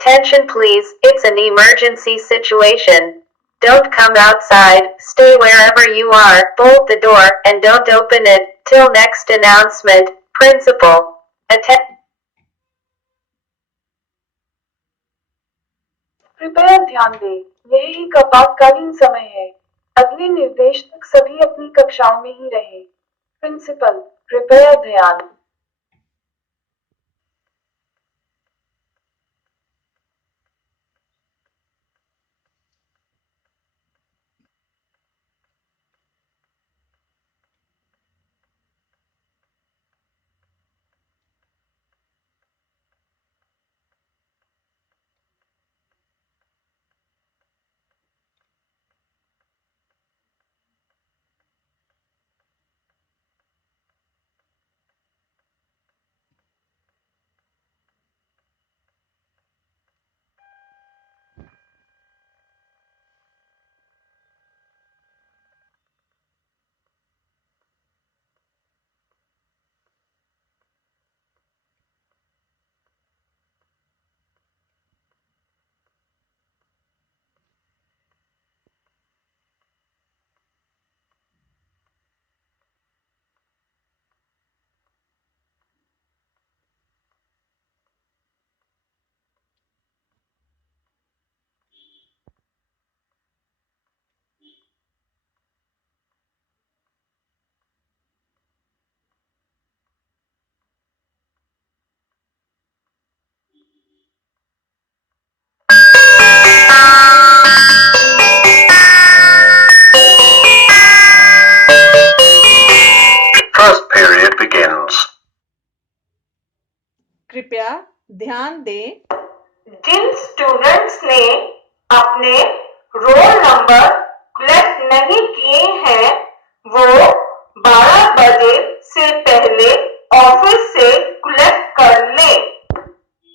Attention please, it's an emergency situation. Don't come outside, stay wherever you are, bolt the door, and don't open it, till next announcement. Principal. कृपया ध्यान दें, यह एक आपातकालीन समय है। अगले निर्देश तक सभी अपनी कक्षाओं में ही रहें। प्रिंसिपल, कृपया ध्यान। First period begins. कृपया ध्यान दें, जिन स्टूडेंट्स ने अपने रोल नंबर कलेक्ट नहीं किए हैं, वो 12 बजे से पहले ऑफिस से